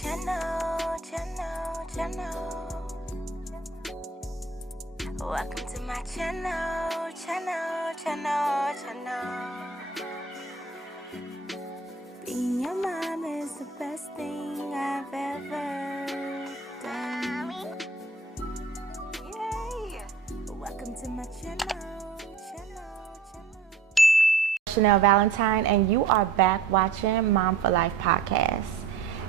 channel. Welcome to my channel. Being your mom is the best thing I've ever done. Yay! Welcome to my channel. Chanel Valentine, and you are back watching Mom for Life podcast.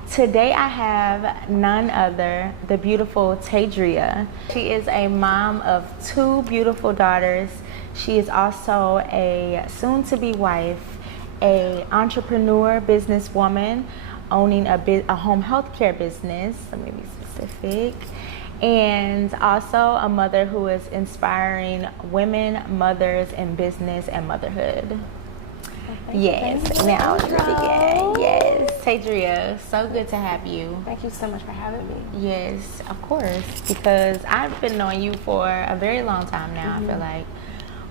Today I have none other, the beautiful Taydrea. She is a mom of two beautiful daughters. She is also a soon-to-be wife, a entrepreneur, businesswoman, owning a home health care business, let me be specific, and also a mother who is inspiring women, mothers in business and motherhood. Yes, now to begin. Yes, Taydrea, so good to have you. Thank you so much for having me. Yes, of course, because I've been knowing you for a very long time now, I feel like,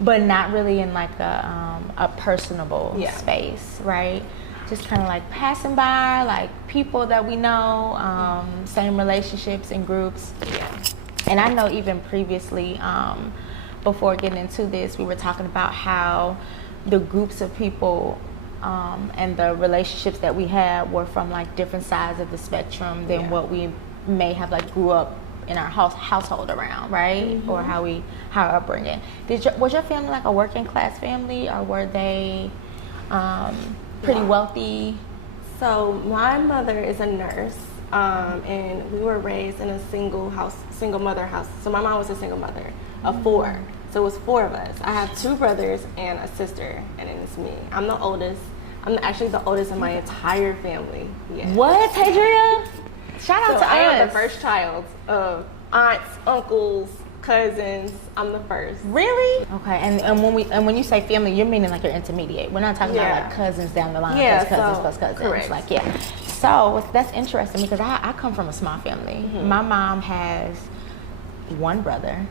but not really in like a personable space, right? Just kind of like passing by, like people that we know, same relationships and groups. Yeah. And I know even previously, before getting into this, we were talking about how the groups of people and the relationships that we had were from like different sides of the spectrum than what we may have like grew up in our household around, right? Or how our upbringing. Was your family like a working class family, or were they pretty wealthy? So my mother is a nurse, and we were raised in a single mother house. So my mom was a single mother of four. So it was four of us. I have two brothers and a sister, and then it's me. I'm the oldest. I'm actually the oldest in my entire family. Yeah. What, Taydrea? Shout out to I am us. the first child of aunts, uncles, cousins. I'm the first. Really? Okay. And when you say family, you're meaning like your intermediate. We're not talking about like cousins down the line. Yeah, plus cousins. Correct. Like So that's interesting because I come from a small family. My mom has one brother.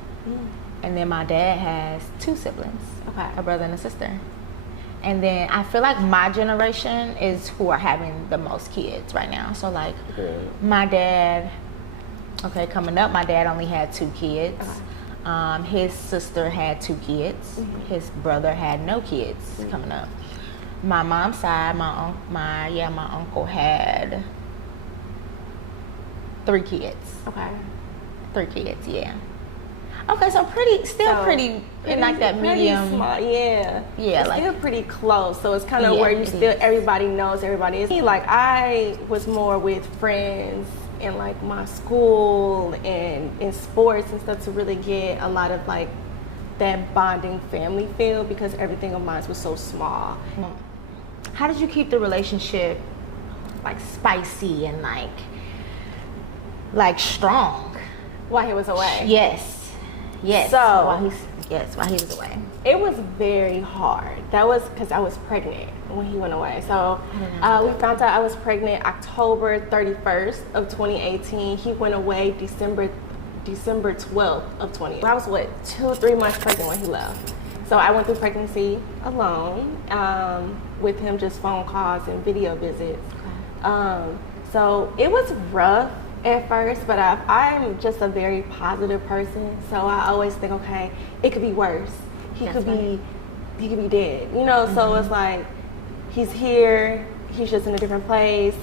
And then my dad has two siblings, a brother and a sister. And then I feel like my generation is who are having the most kids right now. So like my dad, coming up, my dad only had two kids. His sister had two kids. His brother had no kids coming up. My mom's side, my uncle had three kids. Three kids, yeah. Okay, so pretty in like that medium. Small, yeah. Yeah, it's like still pretty close. So it's kind of where you still everybody knows everybody. Like I was more with friends in like my school and in sports and stuff to really get a lot of like that bonding family feel because everything of mine was so small. How did you keep the relationship like spicy and like strong while he was away? Yes. So while he was away. It was very hard. That was because I was pregnant when he went away. So we found out I was pregnant October 31st of 2018. He went away December 12th of 2018. I was 2-3 months pregnant when he left. So I went through pregnancy alone with him, just phone calls and video visits. So it was rough at first, but I'm just a very positive person, so I always think, okay, it could be worse. He could be dead, So it's like he's here, he's just in a different place.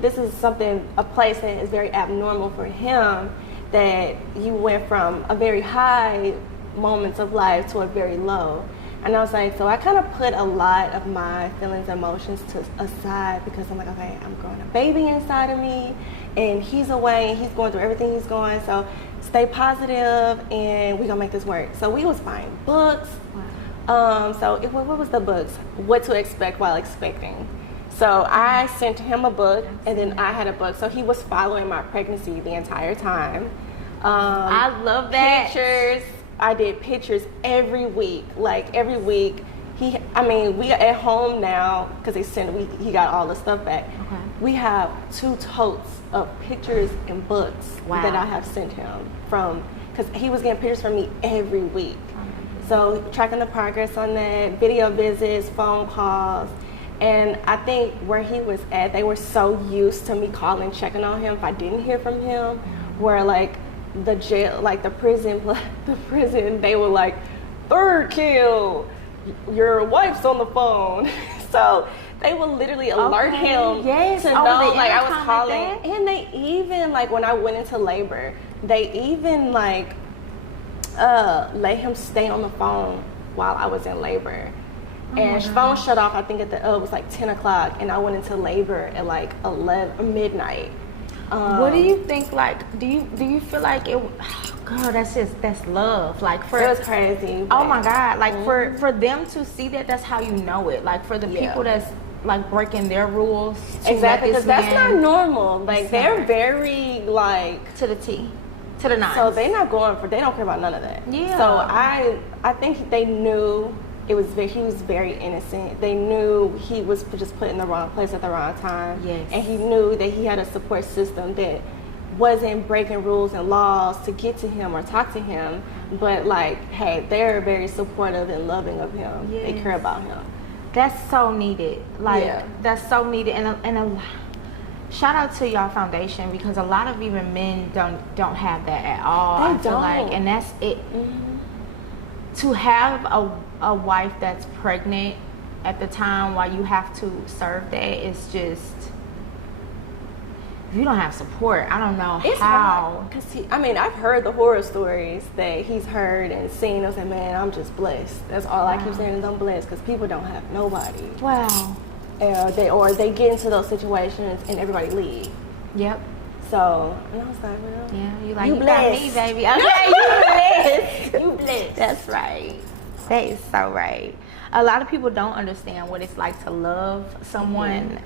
This is a place that is very abnormal for him. That you went from a very high moments of life to a very low. And I was like, so I kind of put a lot of my feelings and emotions aside because I'm like, okay, I'm growing a baby inside of me and he's away and he's going through everything he's going. So stay positive and we're gonna make this work. So we was buying books. What was the books? What to expect while expecting. So I sent him a book and then I had a book. So he was following my pregnancy the entire time. I love that. Pictures. I did pictures every week. Like every week, we are at home now because he got all the stuff back. We have 2 totes of pictures and books that I have sent him because he was getting pictures from me every week. So tracking the progress on that, video visits, phone calls, And I think where he was at, they were so used to me calling, checking on him if I didn't hear from him, where like the jail, like the prison, they were like, third kill, your wife's on the phone. So they would literally alert him to know like I was calling. And they even, like when I went into labor, they even like let him stay on the phone while I was in labor. And phone shut off, I think it was like 10 o'clock, and I went into labor at like midnight. What do you think, like, do you feel like it, girl, that's love. Like for, it was crazy. Oh my God, like for them to see that, that's how you know it. Like for the people that's like breaking their rules. Exactly, because that's not normal. Like they're very like. To the T. To the nines. So they're not going for, they don't care about none of that. Yeah. So I think they knew he was very innocent. They knew he was just put in the wrong place at the wrong time. Yes. And he knew that he had a support system that wasn't breaking rules and laws to get to him or talk to him, but like, hey, they're very supportive and loving of him. Yes. They care about him. That's so needed. Like that's so needed, and a shout out to y'all foundation, because a lot of even men don't have that at all. They don't. Like, and that's it. To have a wife that's pregnant at the time while you have to serve that is just, if you don't have support, I don't know it's how. Because I've heard the horror stories that he's heard and seen. I said, man, I'm just blessed. That's all I keep saying is I'm blessed, because people don't have nobody. Wow. They get into those situations and everybody leave. Yep. So, and I was like, well, yeah, you blessed. got me, baby. Okay, you blessed. You blessed. That's right. That is so right. A lot of people don't understand what it's like to love someone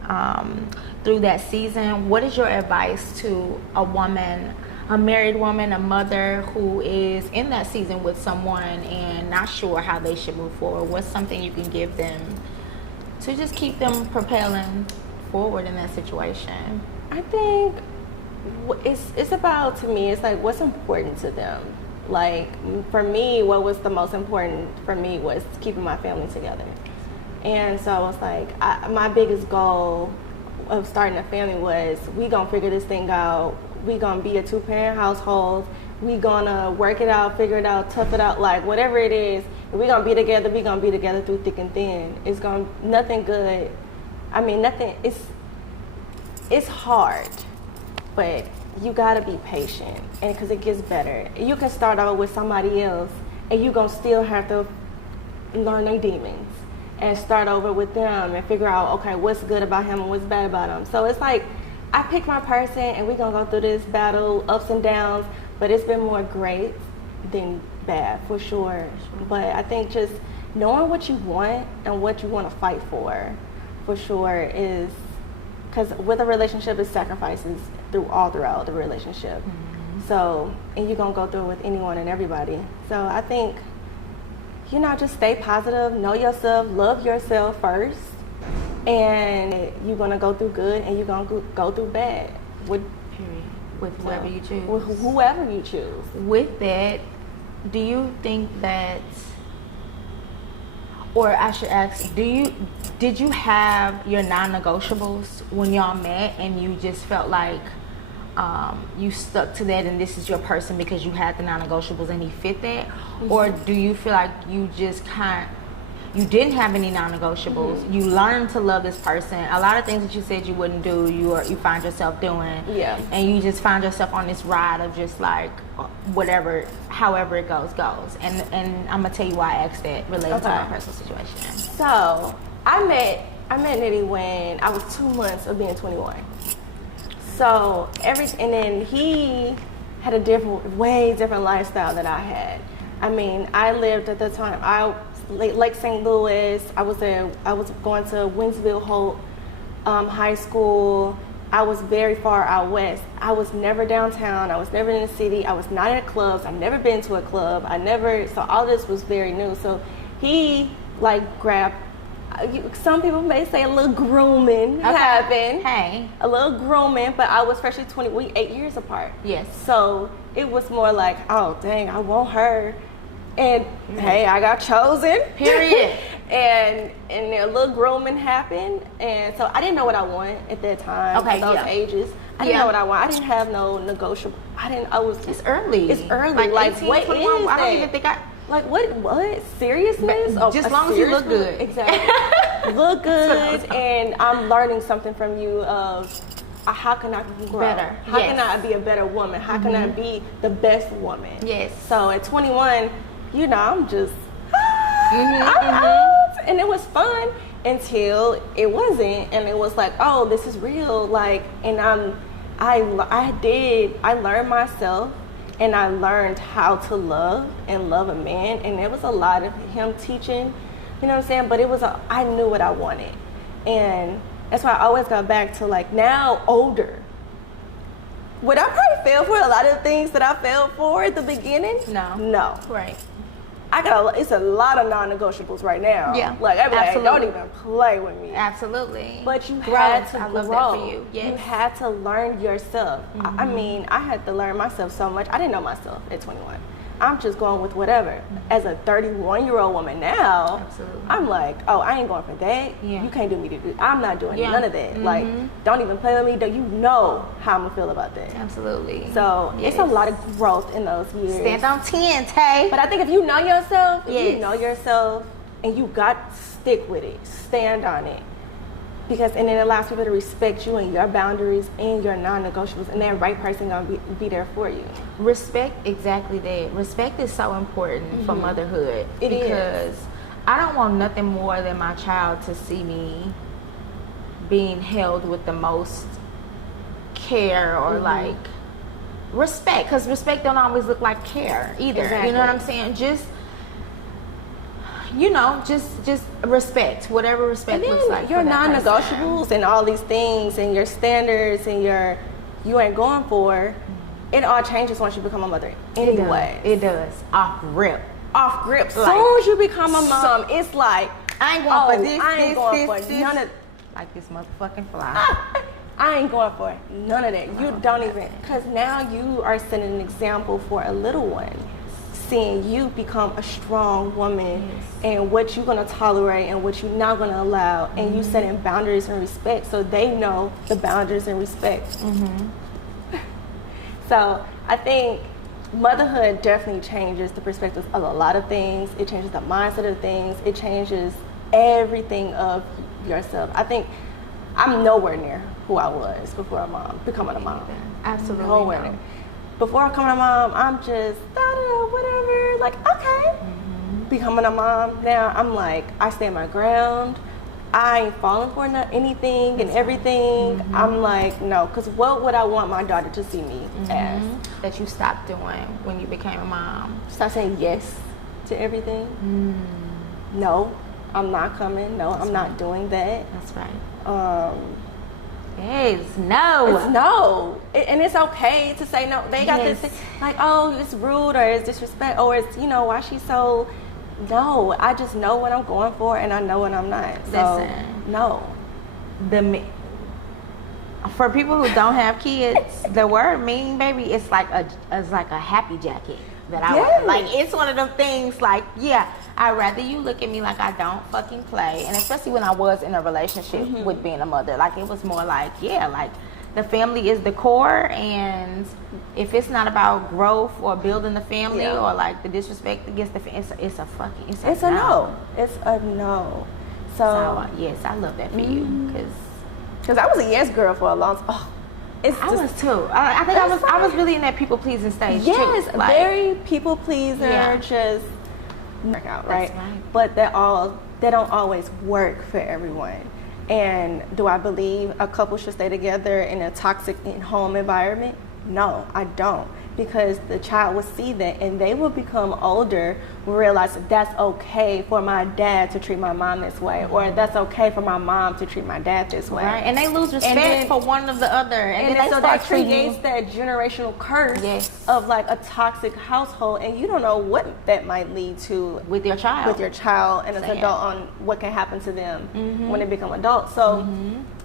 through that season. What is your advice to a woman, a married woman, a mother who is in that season with someone and not sure how they should move forward? What's something you can give them to just keep them propelling forward in that situation? I think it's about, to me, it's like what's important to them. Like for me, what was the most important for me was keeping my family together. And so I was like, my biggest goal of starting a family was, we gonna figure this thing out. We gonna be a 2-parent household. We gonna work it out, figure it out, tough it out, like whatever it is. We gonna be together. We gonna be together through thick and thin. It's gonna, nothing good. Nothing. It's hard, but you gotta be patient, and because it gets better. You can start out with somebody else, and you gonna still have to learn their demons and start over with them and figure out, okay, what's good about him and what's bad about him. So it's like, I pick my person, and we're gonna go through this battle, ups and downs, but it's been more great than bad, for sure. But I think just knowing what you want and what you want to fight for sure, is, because with a relationship, it's sacrifices throughout the relationship. So, and you're gonna go through it with anyone and everybody. So I think, just stay positive, know yourself, love yourself first, and you're gonna go through good and you're gonna go through bad. With whoever you choose. With whoever you choose. With that, do you think that, or I should ask, did you have your non-negotiables when y'all met, and you just felt like you stuck to that and this is your person because you had the non-negotiables and he fit that? Or do you feel like you just you didn't have any non-negotiables, you learned to love this person, a lot of things that you said you wouldn't do, you find yourself doing, and you just find yourself on this ride of just like whatever, however it goes, and I'm gonna tell you why I asked that related to my personal situation. So I met Nitty when I was 2 months of being 21. So and then he had a way different lifestyle than I had. I lived at the time, Lake St. Louis. I was going to Winsville Holt High School. I was very far out west. I was never downtown. I was never in the city. I was not in clubs. I've never been to a club. So all this was very new. So he grabbed, some people may say a little grooming happened. Hey. A little grooming, but I was freshly 20, we 8 years apart. Yes. So it was more like, oh dang, I want her. And hey, I got chosen. Period. and a little grooming happened, and so I didn't know what I wanted at that time. Okay, those ages, I didn't know what I want. I didn't have no negotiable. It's early. It's early. Like 18, what 21, is I don't that? even think I. Like what? Seriousness? Just as long as you look good. Exactly. Look good, and I'm learning something from you of how can I grow better? How can I be a better woman? How can I be the best woman? Yes. So at 21, I'm just I'm out. And it was fun until it wasn't, and it was like, oh, this is real. Like, and I learned myself. And I learned how to love and love a man, and it was a lot of him teaching, you know what I'm saying? But I knew what I wanted, and that's why I always got back to like now older. Would I probably fail for a lot of things that I failed for at the beginning? No. Right. It's a lot of non-negotiables right now. Yeah. Like everybody, Absolutely. don't even play with me. Absolutely. But you Growth. had to I grow. love that for you. Yes. You had to learn yourself. I mean, I had to learn myself so much. I didn't know myself at 21. I'm just going with whatever. As a 31-year-old woman now, Absolutely. I'm like, oh, I ain't going for that. Yeah. You can't do me to do. I'm not doing Yeah. none of that. Like, don't even play with me. You know how I'm gonna feel about that. Absolutely. So it's a lot of growth in those years. Stand on 10, Tay. But I think if you know yourself, Yes. and you got to stick with it, stand on it. And then it allows people to respect you and your boundaries and your non-negotiables, and that right person gonna be there for you. Respect, exactly that. Respect is so important for motherhood. It is. Because I don't want nothing more than my child to see me being held with the most care or like respect. Because respect don't always look like care either. Exactly. You know what I'm saying? Just respect, whatever respect looks like. Your for that non-negotiables and all these things and your standards and you ain't going for, it all changes once you become a mother. Anyway, It does. Off rip. Soon as you become a mom, it's like, I ain't going for this, I ain't going for none of. Like this motherfucking fly. I ain't going for none of that. You don't even, because now you are setting an example for a little one. Seeing you become a strong woman and what you're going to tolerate and what you're not going to allow, and you setting boundaries and respect so they know the boundaries and respect. So I think motherhood definitely changes the perspective of a lot of things. It changes the mindset of things. It changes everything of yourself. I think I'm nowhere near who I was before becoming a mom. Absolutely. Nowhere near. Before becoming a mom, I'm just, whatever, like, okay. Becoming a mom, now I'm like, I stand my ground. I ain't falling for anything and everything. I'm like, no, because what would I want my daughter to see me as? That you stopped doing when you became a mom. Stop saying yes to everything. No, I'm not coming. No, I'm not doing that. That's right. It's It's no. And it's okay to say no. They got this thing, like, oh, it's rude or it's disrespect or it's, why she's so. No, I just know what I'm going for and I know what I'm not. So, Listen. no. For people who don't have kids, the word mean, baby, it's like a happy jacket that I wear. Like, it's one of them things like, I'd rather you look at me like I don't fucking play. And especially when I was in a relationship with being a mother, like it was more like, like the family is the core, and if it's not about growth or building the family or like the disrespect against the family, it's a no. It's a no. So yes, I love that for you, because I was a yes girl for a long time. I was too. I think I was really in that people pleasing stage too. Yes, like, very people pleaser, just work out, right? But that don't always work for everyone. And do I believe a couple should stay together in a toxic home environment? No, I don't. Because the child will see that and they will become older, will realize that that's okay for my dad to treat my mom this way, or that's okay for my mom to treat my dad this way. Right. And they lose respect for one of the other. And then so that creates creates that generational curse of like a toxic household, and you don't know what that might lead to with your child and as an adult on what can happen to them when they become adults. So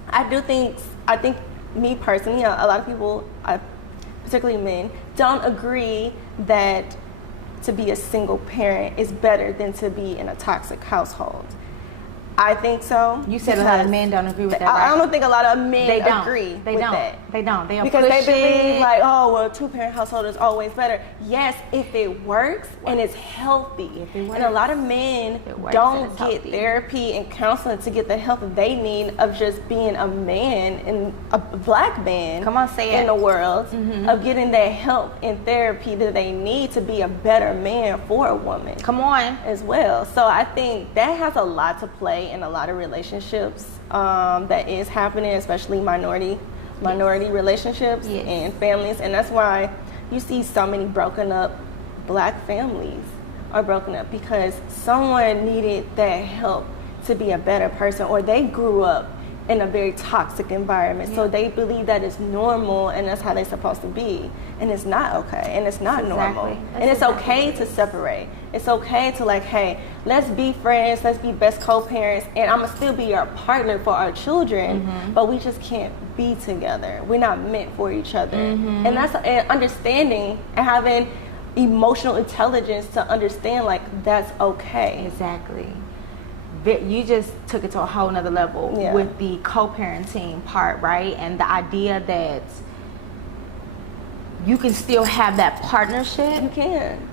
I think me personally, a lot of people, particularly men, don't agree that to be a single parent is better than to be in a toxic household. I think so. You said a lot of men don't agree with that, right? I don't think a lot of men agree with that. They don't. They because they believe like, oh, well, 2-parent household is always better. Yes, if it works and it's healthy. If it works. And a lot of men don't get therapy and counseling to get the help they need of just being a man and a black man. Come on, say it. In the world of getting that help and therapy that they need to be a better man for a woman. Come on. As well. So I think that has a lot to play in a lot of relationships that is happening, especially minority relationships and families. And that's why you see so many broken up black families are broken up, because someone needed that help to be a better person, or they grew up in a very toxic environment. So they believe that it's normal and that's how they're supposed to be. And it's not okay. And it's not normal. And it's okay to separate. It's okay to like, hey, let's be friends, let's be best co-parents, and I'm gonna still be your partner for our children, but we just can't be together. We're not meant for each other. And that's understanding and having emotional intelligence to understand like that's okay. Exactly. You just took it to a whole nother level with the co-parenting part, right? And the idea that you can still have that partnership. You can.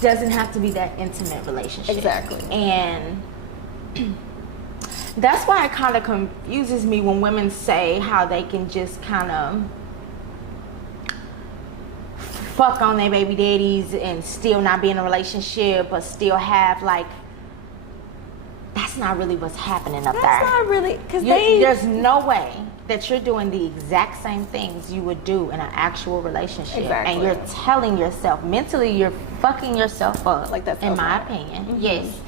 Doesn't have to be that intimate relationship. Exactly. And that's why it kind of confuses me when women say how they can just kind of fuck on their baby daddies and still not be in a relationship, but still have like, that's not really what's happening up there. That's not really, because there's no way that you're doing the exact same things you would do in an actual relationship. Exactly. And you're telling yourself, mentally you're fucking yourself up, like that's in my opinion. Yes.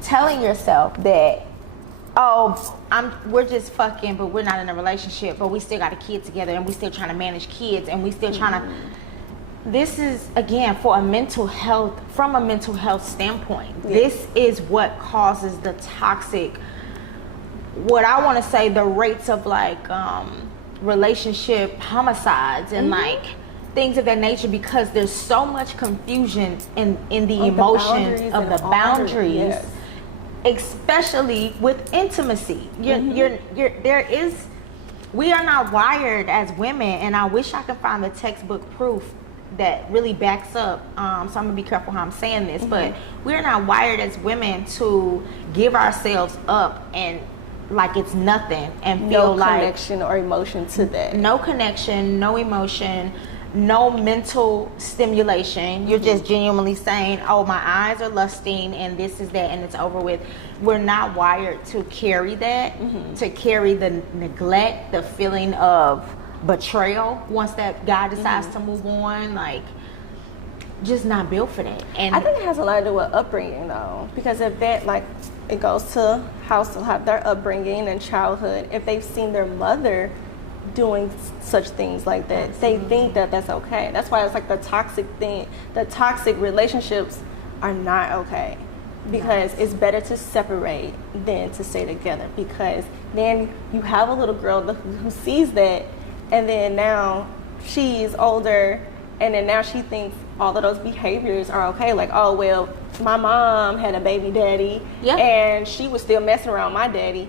Telling yourself that, oh, we're just fucking, but we're not in a relationship, but we still got a kid together and we still trying to manage kids and we still trying to. This is, again, from a mental health standpoint, this is what causes the toxic, what I want to say, the rates of like relationship homicides and like things of that nature, because there's so much confusion in the emotions of the boundaries, especially with intimacy. We are not wired as women, and I wish I could find the textbook proof that really backs up, so I'm gonna be careful how I'm saying this, but we're not wired as women to give ourselves up and like it's nothing and feel like no connection or emotion to that. No connection, no emotion, no mental stimulation. You're just genuinely saying, oh, my eyes are lusting and this is that and it's over with. We're not wired to carry that, to carry the neglect, the feeling of betrayal once that guy decides to move on, like just not built for that. And I think it has a lot to do with upbringing though, because if that, like, it goes to have their upbringing and childhood. If they've seen their mother doing such things like that, they think that that's okay. That's why it's like the toxic relationships are not okay, because it's better to separate than to stay together, because then you have a little girl who sees that. And then now she's older, and then now she thinks all of those behaviors are okay. Like, oh, well, my mom had a baby daddy, and she was still messing around my daddy.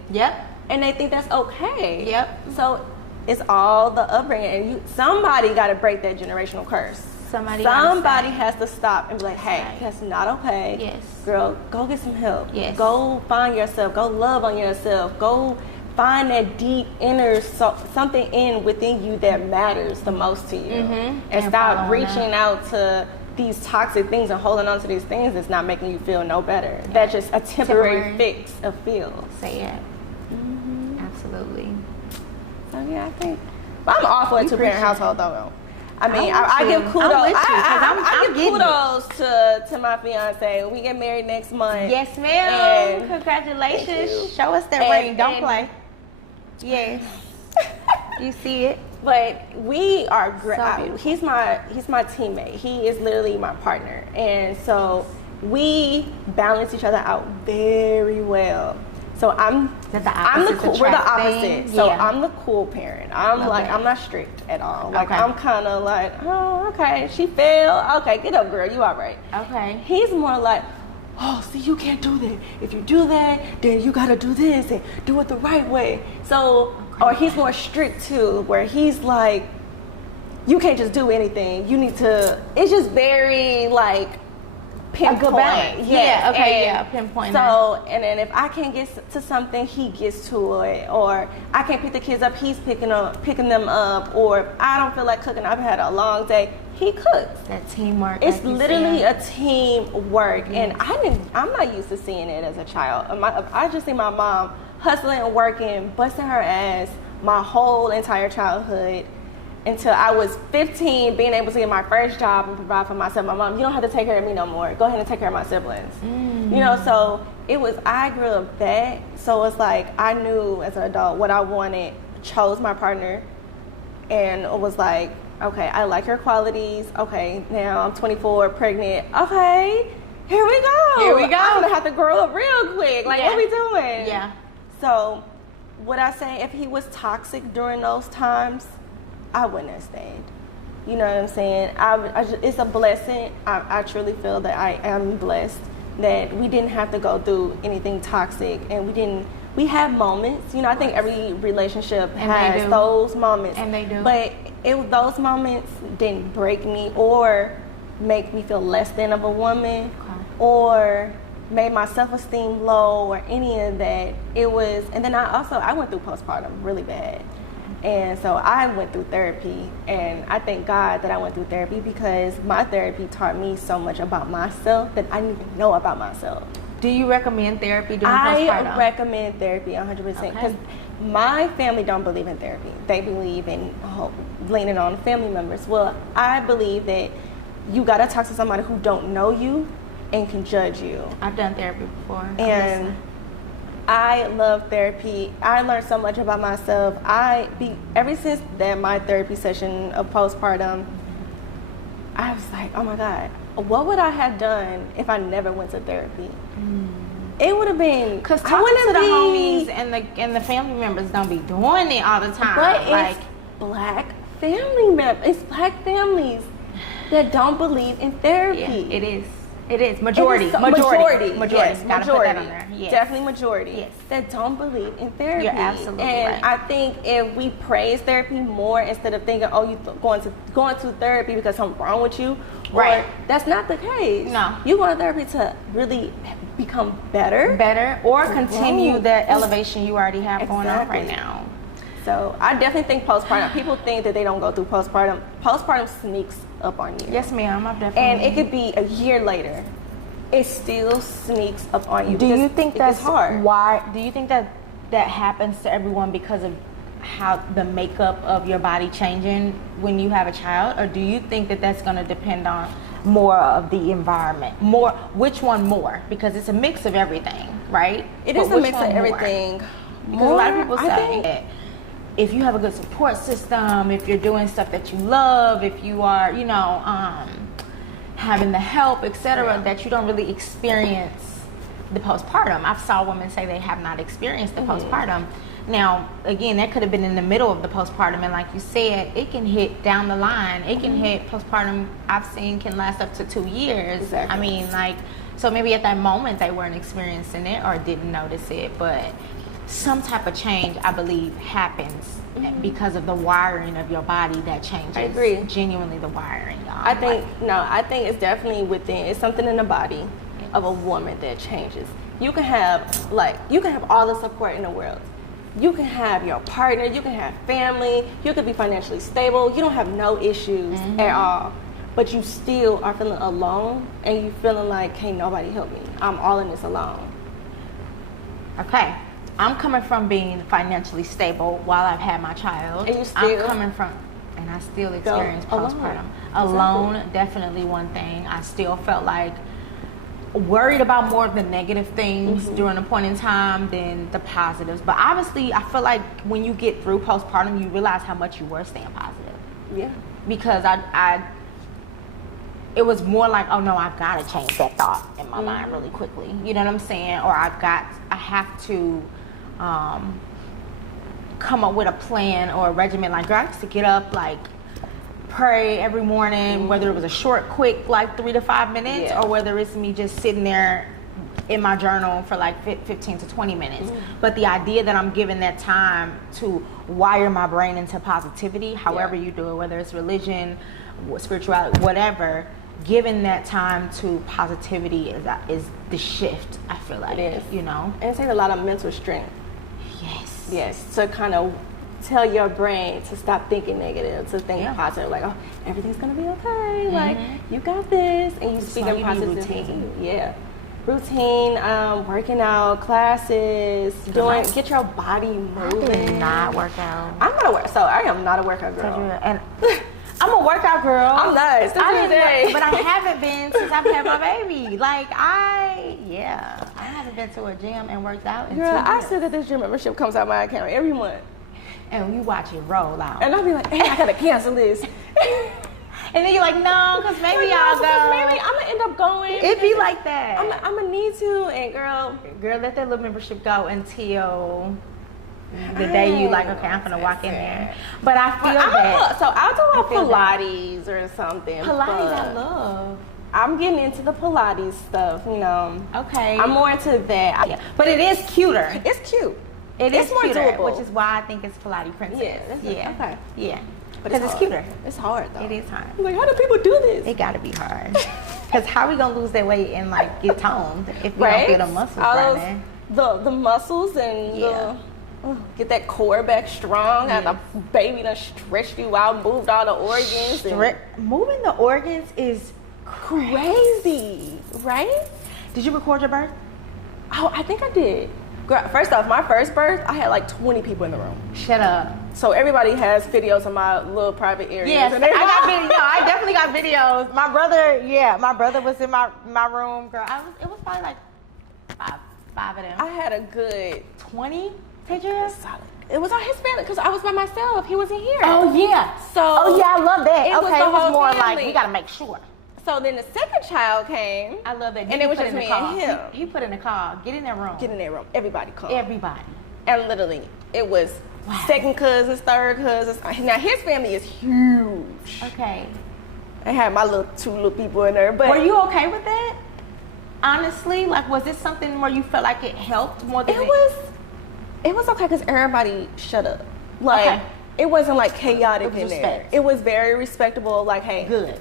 And they think that's okay. So it's all the upbringing, and somebody got to break that generational curse. Somebody has to stop and be like, hey, that's not okay. Girl, go get some help. Go find yourself. Go love on yourself. Go find that deep inner something within you that matters the most to you, and stop reaching out to these toxic things and holding on to these things that's not making you feel no better. That's just a temporary fix of feels. Say it. Absolutely. So yeah, I think, but I'm all for a 2-parent household though. I mean, I give kudos. I give kudos to my fiance. We get married next month. Yes, ma'am. Congratulations. Show us that ring. Don't play. Yes. You see it. But we are great. So he's my teammate. He is literally my partner, and so we balance each other out very well. So we're the opposite. So I'm the cool parent. I'm not strict at all. Like I'm kind of like, oh, okay, she fell. Okay, get up, girl. You all right? Okay. He's more like, oh, see, you can't do that. If you do that, then you gotta do this and do it the right way. So, or he's more strict too, where he's like, you can't just do anything. You need to, it's just very like pinpoint. Pinpoint. So, and then if I can't get to something, he gets to it. Or I can't pick the kids up, he's picking them up. Or I don't feel like cooking, I've had a long day, he cooks. That teamwork. It's literally a teamwork. And I'm not used to seeing it as a child. I just see my mom hustling and working, busting her ass my whole entire childhood until I was 15, being able to get my first job and provide for myself. My mom, you don't have to take care of me no more. Go ahead and take care of my siblings. You know, so I grew up that. So it's like I knew as an adult what I wanted, chose my partner, and it was like, okay, I like her qualities. Okay, now I'm 24, pregnant. Okay, here we go. I'm gonna have to grow up real quick. Like, what are we doing? Yeah. So would I say if he was toxic during those times, I wouldn't have stayed. You know what I'm saying? It's a blessing. I truly feel that I am blessed that we didn't have to go through anything toxic, and we have moments. You know, I think every relationship has those moments. And they do. But those moments didn't break me or make me feel less than of a woman or made my self-esteem low or any of that. It was, and then I went through postpartum really bad. And so I went through therapy, and I thank God that I went through therapy because my therapy taught me so much about myself that I didn't even know about myself. Do you recommend therapy during postpartum? I recommend therapy 100% because my family don't believe in therapy. They believe in leaning on family members. Well, I believe that you got to talk to somebody who don't know you and can judge you. I've done therapy before. And I love therapy. I learned so much about myself. Ever since my therapy session of postpartum, I was like, oh my God, what would I have done if I never went to therapy? It would have been, because talking to the homies and the family members don't be doing it all the time. But it's black family members. It's black families that don't believe in therapy. Yeah, it is. It is majority. Yes, Gotta majority. put that on there. Yes. Definitely majority. Yes. That don't believe in therapy. You're absolutely and right. I think if we praise therapy more instead of thinking, oh, you going to therapy because something wrong with you, right? That's not the case. No, you go to therapy to really become better, or continue the elevation you already have going on right now. So I definitely think postpartum. People think that they don't go through postpartum. Postpartum sneaks up on you. Yes, ma'am. I've definitely. And it could be a year later. It still sneaks up on you. Do you think that's hard? Why? Do you think that happens to everyone because of how the makeup of your body changing when you have a child, or do you think that that's going to depend on more of the environment? Which one more? Because it's a mix of everything, right? It is a mix of everything. Because a lot of people say that if you have a good support system, if you're doing stuff that you love, if you are, having the help, etc., that you don't really experience the postpartum. I've saw women say they have not experienced the postpartum. Now, again, that could have been in the middle of the postpartum, and like you said, it can hit down the line. It can hit postpartum. I've seen can last up to 2 years. Exactly. I mean, so maybe at that moment they weren't experiencing it or didn't notice it, but some type of change, I believe, happens because of the wiring of your body that changes. I agree. Genuinely, the wiring, y'all. I think it's definitely within. It's something in the body of a woman that changes. You can have all the support in the world. You can have your partner. You can have family. You can be financially stable. You don't have no issues at all. But you still are feeling alone, and you feeling like, can't nobody help me. I'm all in this alone. Okay. I'm coming from being financially stable while I've had my child. And you still? I'm coming from, and I still experience postpartum. Alone, definitely one thing. I still felt like worried about more of the negative things during a point in time than the positives. But obviously, I feel like when you get through postpartum, you realize how much you were staying positive. Yeah. Because it was more like, oh no, I've got to change that thought in my mind really quickly. You know what I'm saying? Or I have to come up with a plan or a regimen. Like, girl, I used to get up, like, pray every morning, whether it was a short, quick, like 3 to 5 minutes, or whether it's me just sitting there in my journal for like 15 to 20 minutes. But the idea that I'm giving that time to wire my brain into positivity, however you do it, whether it's religion, spirituality, whatever, giving that time to positivity is the shift, I feel like. It is. You know? And it takes a lot of mental strength. Yes. Yes, to kind of tell your brain to stop thinking negative, to think positive, like, oh, everything's gonna be okay, like, you got this, and you speak in positivity. Yeah. Routine, working out, classes, get your body moving. I do not work out. I am not a workout girl. And I'm a workout girl. I'm not. But I haven't been since I've had my baby. Like, I haven't been to a gym and worked out in 2 years. I still get this gym membership comes out my account every month. And you watch it roll out. And I'll be like, hey, I gotta cancel this. And then you're like, no, because maybe I'll go. Maybe I'm gonna end up going. It be like that. I'm gonna need to, and girl, let that little membership go until the day you like, okay, I'm gonna walk in there. But I feel that. So I'll do a Pilates or something. Pilates, I love. I'm getting into the Pilates stuff, you know. Okay. I'm more into that. Yeah. But it is cuter. It's cute. It's more cuter, doable, which is why I think it's Pilates Princess. Yeah. Okay. Yeah. Because it's cuter. It's hard though. It is hard. I'm like, how do people do this? It gotta be hard. Because how we gonna lose that weight and like get toned if we don't feel the muscles running? The muscles and get that core back strong. And the baby done stretched you out, moved all the organs. Moving the organs is crazy, right? Did you record your birth? Oh, I think I did. Girl, first off, my first birth, I had like 20 people in the room. Shut up. So everybody has videos of my little private areas. Yes, I got video. I definitely got videos. My brother was in my room, girl. It was probably like five of them. I had a good 20. Taydrea? Solid. It was on his family because I was by myself. He wasn't here. Oh yeah. I love that. It was more family. like we gotta make sure. So then the second child came. I love that. And it was just me and him. You put in the car. Get in that room. Get in that room. Everybody come. Everybody. And literally, it was second cousins, third cousins. Now his family is huge. Okay. I had my two little people in there. But were you okay with that? Honestly, like, was this something where you felt like it helped more than it was okay because everybody shut up. Like, it wasn't like chaotic in there. It was very respectable. Like, hey, good.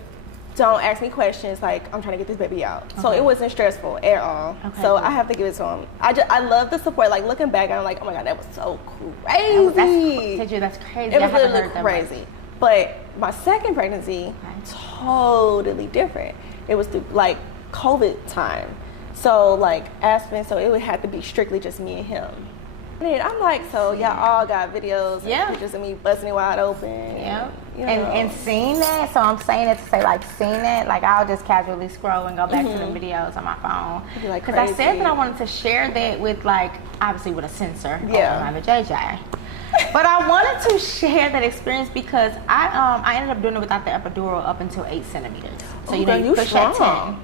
Don't ask me questions. Like, I'm trying to get this baby out. Okay. So it wasn't stressful at all. Okay, so I have to give it to him. I love the support. Like, looking back, I'm like, oh my God, that was so crazy. That's crazy. It was literally crazy. But my second pregnancy, totally different. It was through like COVID time. So like Aspen, so it would have to be strictly just me and him. And I'm like, so y'all all got videos and pictures of me busting it wide open. Yeah. And seeing that, so I'm saying it to say, like, seeing that, like, I'll just casually scroll and go back to the videos on my phone. Because I said that I wanted to share that with, like, obviously with a sensor on my JJ. But I wanted to share that experience because I ended up doing it without the epidural up until 8 centimeters. So you push that 10.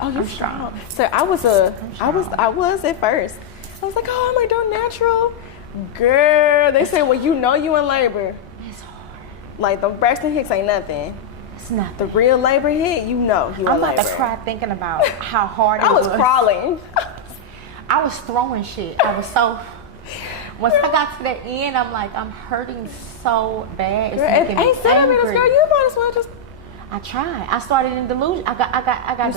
Oh, you're strong. So I was at first. I was like, oh, am I doing natural? Girl, they say, well, you know you in labor. It's hard. Like, the Braxton Hicks ain't nothing. It's not. The real labor hit, you know you in labor. I'm about to cry thinking about how hard it was. I was crawling. I was throwing shit. I was so... Once I got to the end, I'm like, I'm hurting so bad. It's making me 8 centimeters, girl, you might as well just... I tried. I started in delusion. I got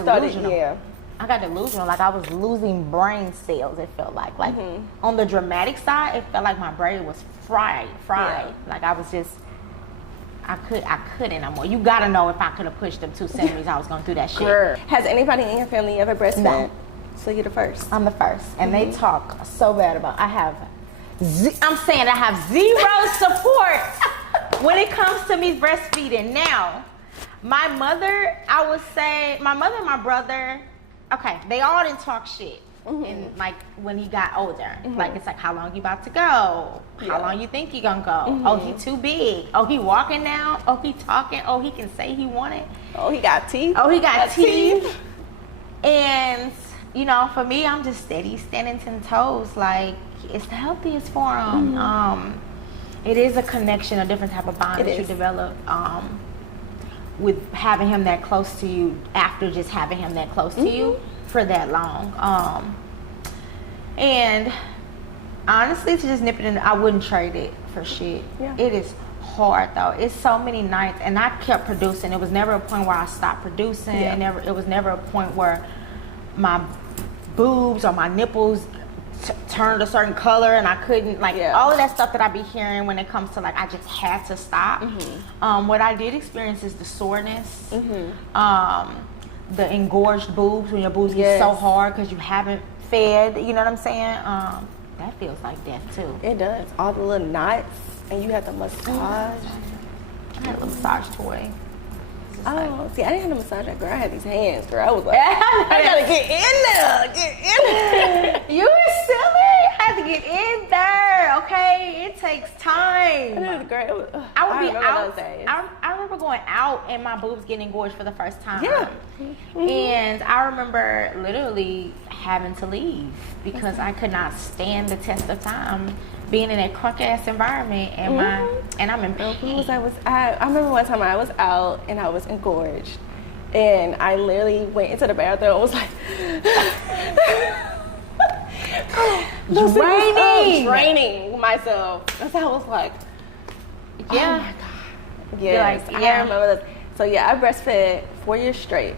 delusional. I got delusional. Like, I was losing brain cells, it felt like. Like, on the dramatic side, it felt like my brain was fried. Yeah. Like, I was just, I couldn't no more. You gotta know if I could have pushed them 2 centimeters, I was going through that shit. Sure. Has anybody in your family ever breastfed? No. So you're the first? I'm the first. And they talk so bad about, I'm saying I have zero support when it comes to me breastfeeding. Now, my mother, I would say, my mother and my brother, okay, they all didn't talk shit. And like when he got older, like it's like, how long you about to go? How long you think you gonna go? Oh, he too big. Oh, he walking now. Oh, he talking. Oh, he can say he wanted. Oh, he got teeth. Oh, he got teeth. And you know, for me, I'm just steady standing 10 toes. Like, it's the healthiest for him. It is a connection, a different type of bond that you develop. With having him that close to you after just having him that close to you. for that long. And honestly, to just nip it in, I wouldn't trade it for shit. Yeah. It is hard though. It's so many nights, and I kept producing. It was never a point where I stopped producing. Yeah. It was never a point where my boobs or my nipples turned a certain color and I couldn't, like, all of that stuff that I be hearing when it comes to, like, I just had to stop. What I did experience is the soreness, the engorged boobs, when your boobs get so hard because you haven't fed, you know what I'm saying? That feels like death too. It does. All the little knots, and you have to massage. I had a little massage toy. Oh, see, I didn't have to massage that, girl. I had these hands, girl. I was like, I gotta get in there. You were silly. I had to get in there, okay? It takes time. I would be out. I remember going out and my boobs getting engorged for the first time. Yeah. And I remember literally having to leave because I could not stand the test of time being in that crunk ass environment, and I'm in pain. I remember one time I was out and I was engorged, and I literally went into the bathroom and was like draining myself. That's how I was like, oh my God. Yes, like, I remember this. So yeah, I breastfed 4 years straight.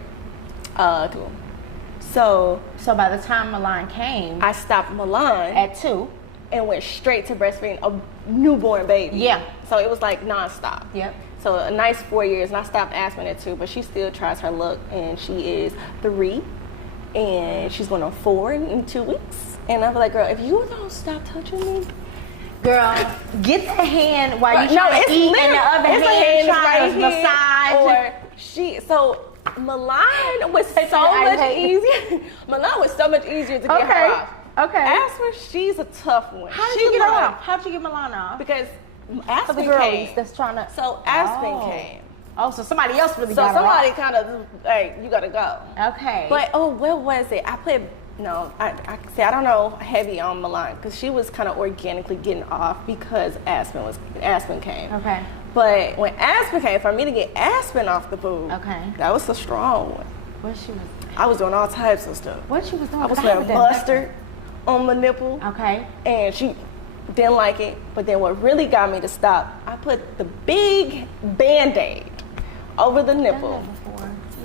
So by the time Milan came, I stopped Milan at 2 and went straight to breastfeeding a newborn baby. Yeah. So it was like nonstop. Yep. So a nice 4 years, and I stopped Aspen at 2, but she still tries her luck, and she is 3, and she's going on 4 in 2 weeks. And I was like, girl, if you don't stop touching me, girl, get the hand while you trying to eat, and the other hand trying to massage. So Milan was so much easier. Milan was so much easier to get her off. Okay. Aspen, she's a tough one. How did you get her off? How did you get Milan off? Because Aspen the girls came. that's trying to. So Aspen came. Oh, so somebody else really So got her somebody off. kind of, hey, you gotta go. Okay. But what was it? I don't know heavy on Milan because she was kind of organically getting off because Aspen came. Okay. But when Aspen came, for me to get Aspen off the boob, that was a strong one. I was doing all types of stuff. What she was doing? I was putting mustard on my nipple. Okay. And she didn't like it. But then what really got me to stop, I put the big Band-Aid over the nipple.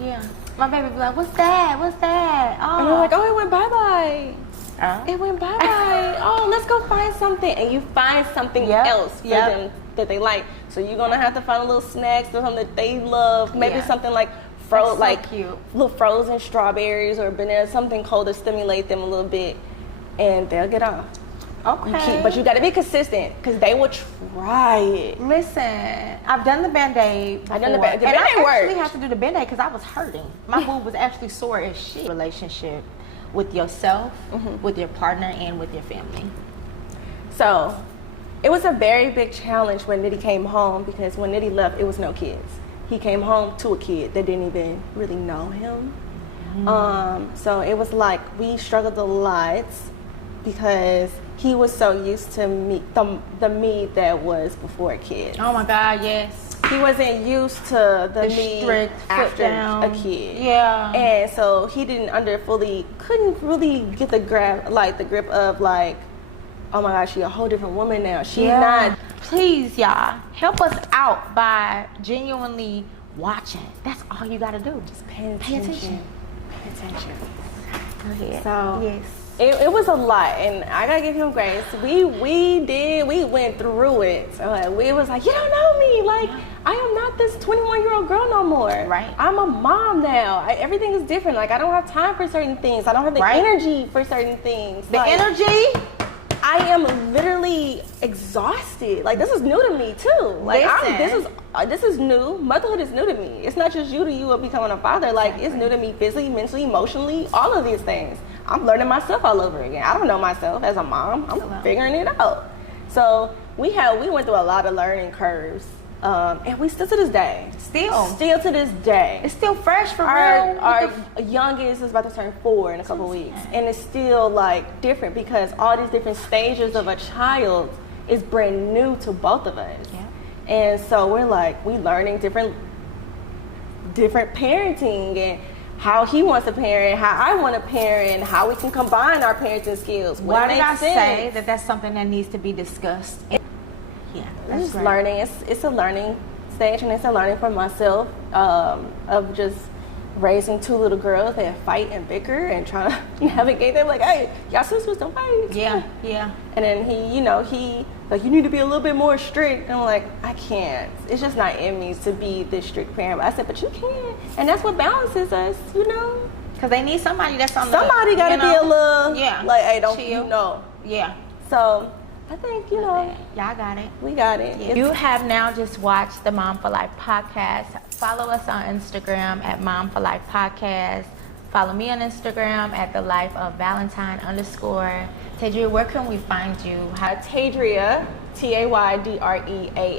Yeah. My baby be like, what's that? What's that? Oh. And I'm like, oh, it went bye-bye. Oh. It went bye-bye. Oh, let's go find something. And you find something else for them that they like. So you're going to have to find a little snacks or something that they love. Maybe something like cute. Little frozen strawberries or bananas, something cold to stimulate them a little bit. And they'll get off. Okay. But you got to be consistent because they will try it. Listen, I've done the Band-Aid before. I've done the Band-Aid. And I actually had to do the Band-Aid because I was hurting. My boob was actually sore as shit. Relationship with yourself, with your partner, and with your family. So it was a very big challenge when Nitty came home because when Nitty left, it was no kids. He came home to a kid that didn't even really know him. So it was like we struggled a lot because he was so used to me, the me that was before kids. Oh my God, yes. He wasn't used to the me strict after down. a kid. Yeah. And so he couldn't really get the grip of like, oh my gosh, she's a whole different woman now. She's not. Please, y'all, help us out by genuinely watching. That's all you gotta do. Just pay attention. Pay attention. Go ahead. So yes. It was a lot, and I gotta give him grace. We went through it. So we was like, you don't know me. Like, I am not this 21-year-old girl no more. Right. I'm a mom now. Everything is different. Like, I don't have time for certain things. I don't have the energy for certain things. The energy? I am literally exhausted. Like, this is new to me too. Like, this is new. Motherhood is new to me. It's not just you of becoming a father. Like, it's new to me physically, mentally, emotionally, all of these things. I'm learning myself all over again. I don't know myself as a mom. I'm figuring it out. So we went through a lot of learning curves, and we still to this day. Still to this day. It's still fresh for real. real. Our youngest is about to turn 4 in a couple weeks, and it's still like different because all these different stages of a child is brand new to both of us. Yeah. And so we're learning different parenting, and how he wants to parent, how I want to parent, how we can combine our parenting skills. Why did I say that that's something that needs to be discussed? Yeah, that's just right. learning. It's a learning stage, and it's a learning for myself of just raising two little girls that fight and bicker and trying to navigate them. Like, hey, y'all sisters don't fight. Yeah, yeah. And then he like, you need to be a little bit more strict. And I'm like, I can't. It's just not in me to be this strict parent. But I said, but you can, and that's what balances us, you know. Because they need somebody that's on somebody got to be a little, like, hey, don't chill. you know. Yeah. So I think, you know, y'all got it. we got it. Yeah. You have now just watched the Mom for Life podcast. Follow us on Instagram at Mom for Life podcast. Follow me on Instagram at the life of Valentine _ Taydrea, where can we find you? Taydrea, Taydrea.